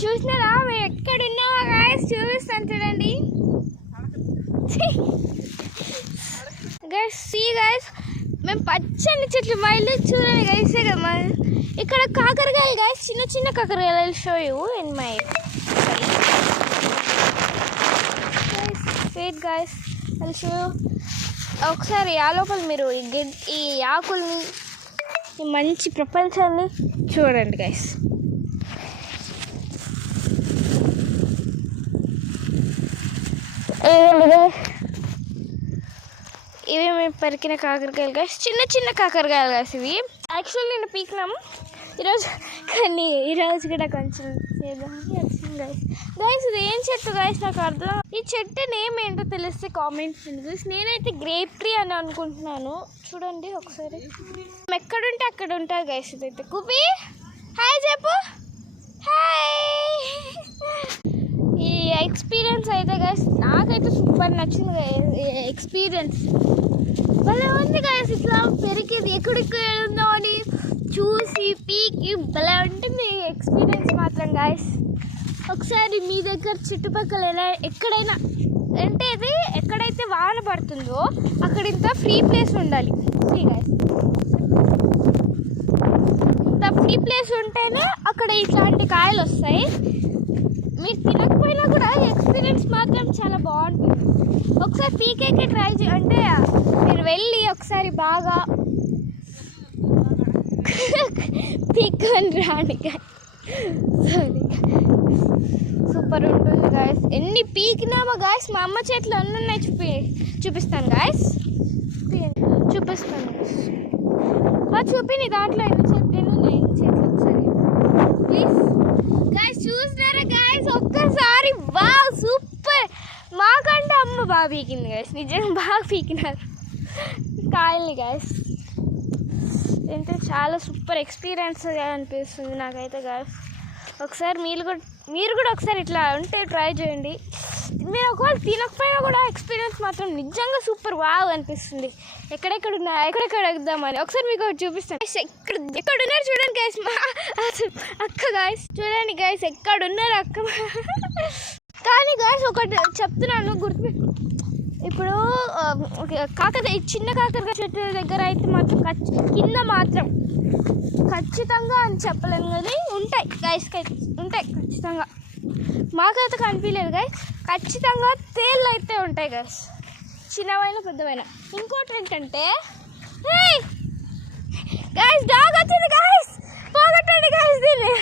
చూసినారా మేము ఎక్కడున్నావా గాయస్ చూపిస్తాను చూడండి గైస్. సీ గైస్ మేము పచ్చని చెట్లు మైలు చూడండి గైస్. ఇక్కడ కాకరకాయలు గైస్, చిన్న చిన్న కాకరకాయలు. Show you in my weight guys, I show you. ఒకసారి ఆ లోపల మీరు ఈ ఆకుల్ని, ఈ మంచి ప్రపంచాన్ని చూడండి గైస్. ఇవి మేము పరికిన కాకరకాయలు గైస్, చిన్న చిన్న కాకరకాయలు గైస్. ఇవి యాక్చువల్లీ నేను పీకినాము ఈరోజు, కానీ ఈరోజు కూడా కొంచెం చేద్దామని వచ్చింది గైస్. గైస్ ఇది ఏం చెట్టు గైస్ నాకు అర్థం. ఈ చెట్టు నేమ్ ఏంటో తెలిస్తే కామెంట్ చేయండి గైస్. నేనైతే గ్రేప్ ట్రీ అని అనుకుంటున్నాను. చూడండి ఒకసారి, ఎక్కడుంటే అక్కడ ఉంటుంది గైస్. ఇదైతే కుబి హాయ్ చెప్పు, హాయ్. ఈ ఎక్స్పీరియన్స్ అయితే గైస్ నాకైతే సూపర్ నచ్చింది. ఎక్స్పీరియన్స్ భలే ఉంది గైస్. ఇట్లా పెరిగేది ఎక్కడికి ఉందో అని చూసి పీకి భలే ఉంటుంది ఎక్స్పీరియన్స్ మాత్రం గైస్. ఒకసారి మీ దగ్గర చుట్టుపక్కల ఎక్కడైనా అంటే ఇది ఎక్కడైతే వాన పడుతుందో అక్కడ ఇంత ఫ్రీ ప్లేస్ ఉండాలి. గైస్ ఇంత ఫ్రీ ప్లేస్ ఉంటేనే అక్కడ ఇట్లాంటి కాయలు వస్తాయి. మీరు తినకపోయినా కూడా ఎక్స్పీరియన్స్ మాత్రం చాలా బాగుంటుంది. ఒకసారి పీకేకే ట్రై అంటే మీరు వెళ్ళి ఒకసారి బాగా పీక్కొని రాండి. సారీ, సూపర్ ఉంటుంది గాయస్. ఎన్ని పీకినామో గాయస్. మా అమ్మ చేతిలో అన్నీ ఉన్నాయి, చూపిస్తాను గాయస్, చూపిస్తాను చూపి. నీ దాంట్లో ఎన్ని ఉన్నాయి చేతులు ఒకసారి ప్లీజ్ గాయస్. చూసినారా గాయస్ ఒక్కసారి? Wow super. మాకంటే అమ్మ బాగా పీకింది గాయస్, నిజంగా బాగా పీకినారు కాయల్ని గాయస్. అంటే చాలా సూపర్ ఎక్స్పీరియన్స్ అనిపిస్తుంది నాకైతే గాయస్. ఒకసారి మీరు కూడా ఒకసారి ఇట్లా ఉంటే ట్రై చేయండి. మీరు ఒకవేళ తినకపోయినా కూడా ఎక్స్పీరియన్స్ మాత్రం నిజంగా సూపర్ వావ్ అనిపిస్తుంది. ఎక్కడెక్కడ ఎగ్దామని ఒకసారి మీకు చూపిస్తాను. ఎక్కడున్నారు చూడండి గైస్, మా అక్క గాయస్. చూడండి గైస్ ఎక్కడున్నారు అక్క. కానీ గాయస్ ఒకటి చెప్తున్నాను గుర్తు. ఇప్పుడు కాకరకాయ చిన్న కాకరకాయ చెట్టు దగ్గర అయితే మాత్రం కింద మాత్రం ఖచ్చితంగా అని చెప్పలేను కానీ ఉంటాయి గైస్, ఉంటాయి ఖచ్చితంగా. మాకైతే కనిపించలేదు గైస్, ఖచ్చితంగా తేళ్ళు అయితే ఉంటాయి గైస్, చిన్నవైనా పెద్దవైనా. ఇంకోటి ఏంటంటే గైస్ డాగ్ వచ్చింది గైస్, పోగొట్టండి గైస్ దీన్ని.